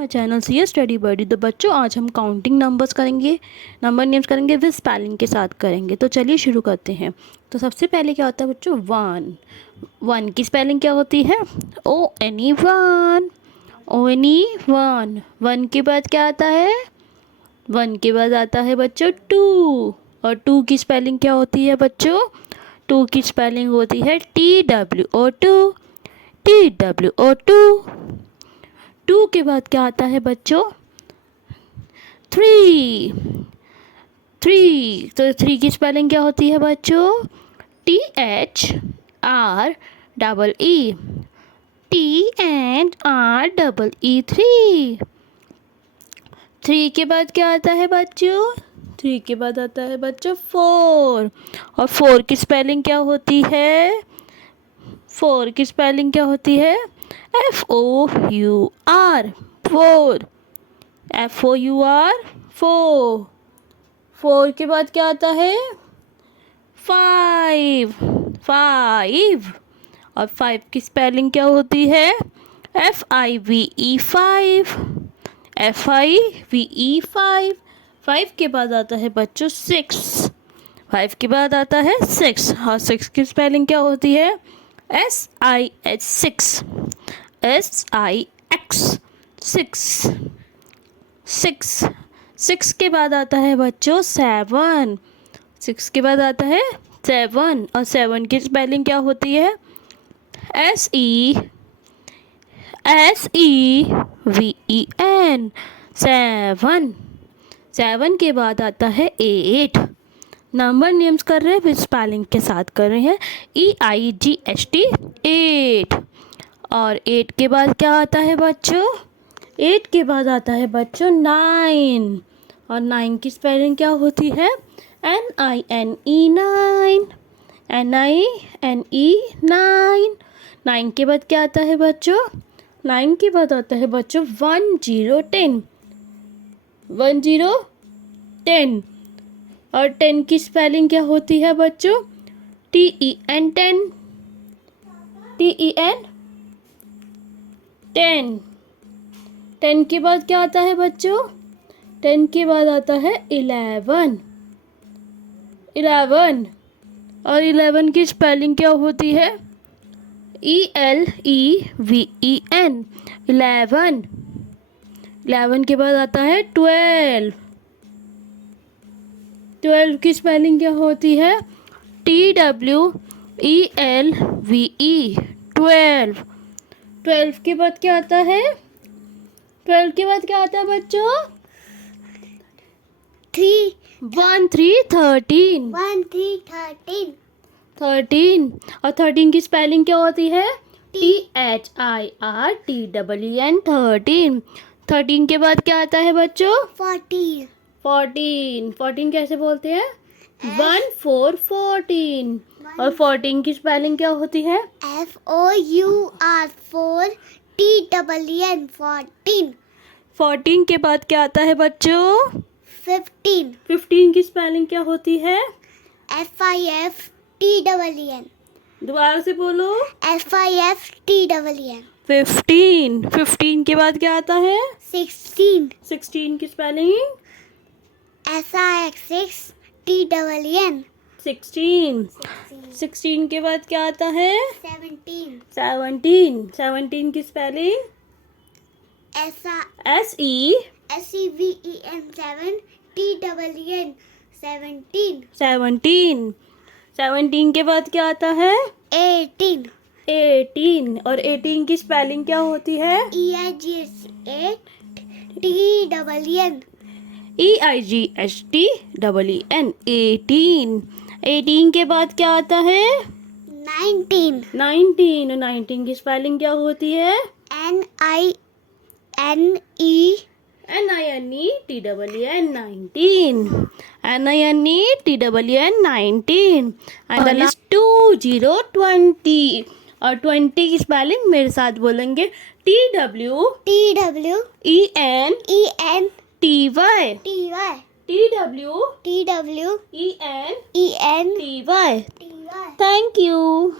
My channel C study बडी। तो बच्चों आज हम काउंटिंग नंबर्स करेंगे, नंबर नेम्स करेंगे विद स्पेलिंग के साथ करेंगे। तो चलिए शुरू करते हैं। तो सबसे पहले क्या होता है बच्चों, वन। वन की स्पेलिंग क्या होती है? ONE one. ONE one. One के बाद क्या आता है? वन के बाद आता है बच्चों टू। और टू की स्पेलिंग क्या होती है बच्चों? टू की स्पेलिंग होती है TWO2। TWO2। टू के बाद क्या आता है बच्चों? थ्री। थ्री। तो थ्री की स्पेलिंग क्या होती है बच्चों? THREE। THREE। थ्री। थ्री के बाद क्या आता है बच्चों? थ्री के बाद आता है बच्चों फोर। और फोर की स्पेलिंग क्या होती है? फोर की स्पेलिंग क्या होती है? FOUR। Four. FOUR। Four. Four के बाद क्या आता है? फाइव। फाइव। और फाइव की स्पेलिंग क्या होती है? FIVE। Five. FIVE। Five. Five के बाद आता है बच्चों सिक्स। फाइव के बाद आता है सिक्स। और सिक्स की स्पेलिंग क्या होती है? SIX। Six. SIX। Six. Six. Six के बाद आता है बच्चों सेवन। सिक्स के बाद आता है सेवन। और सेवन की स्पेलिंग क्या होती है? SEVEN। सेवन। सेवन के बाद आता है एट। नंबर नेम्स कर रहे हैं विद स्पेलिंग के साथ कर रहे हैं। EIGHT। एट। और एट के बाद क्या आता है बच्चों? एट के बाद आता है बच्चों नाइन। और नाइन की स्पेलिंग क्या होती है? NINE। Nine. NINE। Nine. Nine के बाद क्या आता है बच्चों? नाइन के बाद आता है बच्चों 1010। 1010। और टेन की स्पेलिंग क्या होती है बच्चों? TEN। Ten. TEN। Ten. Ten के बाद क्या आता है बच्चों? टेन के बाद आता है 11। 11। और 11 की स्पेलिंग क्या होती है? ELEVEN। 11। 11 के बाद आता है 12। 12 की स्पेलिंग क्या होती है? TWELVE। 12। 12 के बाद क्या आता है? 12 के बाद क्या आता है बच्चों? 13। 13। और 13 की स्पेलिंग क्या होती है? THIRTEN। 13। 13 के बाद क्या आता है बच्चों? 14। 14 कैसे बोलते हैं? 14। और 14 की स्पेलिंग क्या होती है? FOUR 4TEN 14। 14 के बाद क्या आता है बच्चों? 15 15 की स्पेलिंग क्या होती है? FIFTEN। दोबारा से बोलो। FIFTEN। 15। 15 के बाद क्या आता है? 16 16 की स्पेलिंग? SIXTEN। 16। 16 के बाद क्या आता है? 17 17 की स्पेलिंग? SEVEN 7TEN 17। 17 के बाद क्या आता है? 18 और 18 की स्पेलिंग क्या होती है? EIGHTEN। EIGHTEN। 18 के बाद क्या आता है? 19 19। और 19 की स्पेलिंग क्या होती है? NINE NINETEN। 19। 19। And the last 2020। और 20 की स्पेलिंग मेरे साथ बोलेंगे। TWENTY। TWENTY। TWENTY। Thank you.